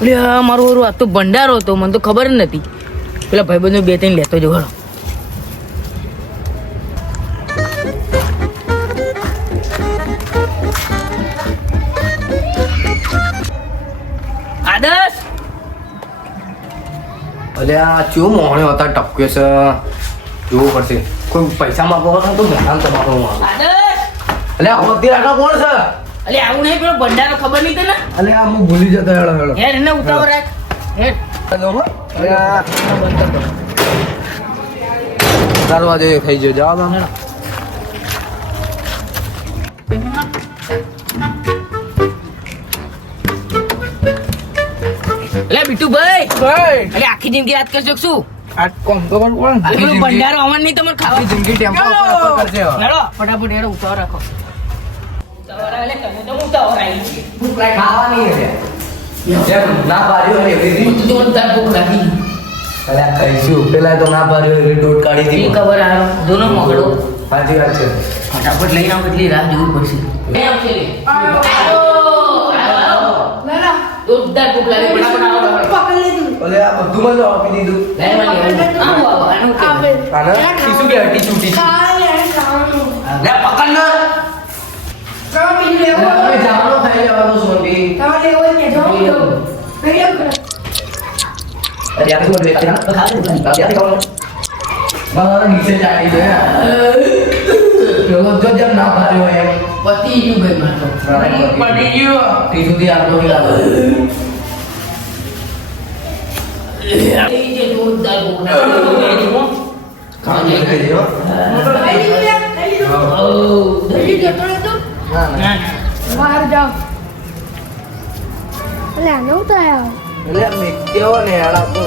અરે મારું આ તો ભંડારો હતો, મને તો ખબર જ નથી. પેલા ભાઈબંધો 2-3 લેતો જો ઘણો. આદર્શ અલ્યા ચેવો મોહણ્યો હતા ટપકે છે, જોવું પડશે. કોઈ પૈસા માંગવા તો મહેરાન તમારો આદર્શ અલ્યા હોતી રાખો કોણ છે? અલે આવું નહીં, પેલો ભંડારો ખબર નહીં તને? અલ્યા હું ભૂલી જતો હેડો હેડો હેડ એને ઉતાવળ રાખ. હેડ અલ્યા બંધ કર. દરવાજો થઈ ગયો, જાવ તમે. અલે બીટુભાઈ, અલે આખી જિંદગી યાદ કરશો કે શું? આ કોમ તો કોણ કોણ આ પેલું ભંડારો આવવાનું નહીં તમને ખાવા. જિંદગી ટેમ્પો ઉપર કરશે. હેડો ફટાફટ હેડો ઉતાવળ રાખો. ઉતાવળ એટલે તને તો ઉતાવળ આવી છે. ભૂખ લાગી ખાવાની હે જેમ ના પાડ્યો ને એવી રીતે. જોરદાર ભૂખ લાગી. અલ્યા ખાઈશું પેલા તો ના પાડ્યો એવી દોટ કાઢી એ દીધી. ખબર આ દોનો મોકળો. સાચી વાત છે. ફટાફટ લઈને આવો એટલી રાહ જોવી પડશે. લઈ આવશે લે. આવો. જોરદાર ભૂખ લાગી. ફટાફટ આવો. અલ્યા આ બધું મને આપી દીધું. લઈ મને આવો આવો આનું કે આને ટીસુ કે ટીસુ ટીસુ. લે પકડ ના. તમે જામનો ખાઈ લેવાનો સોનબી. અરે યાર તો દેખ ના. યાર ખાઓ. મારા નીચે ચાટી દે. જો જેમ ના પાડ્યો એમ. પતિ ગયું ગઈ મારો. પડી ગયો. ટીસુ થી આપતો કે લાવો. એ જે જોરદાર ભૂખ લાગી. ખાઈ લેજો. ના ના. બહાર જાઓ. અલ્યા નહોતા આવ્યા. એટલે મેં કેવો ને યાર આપો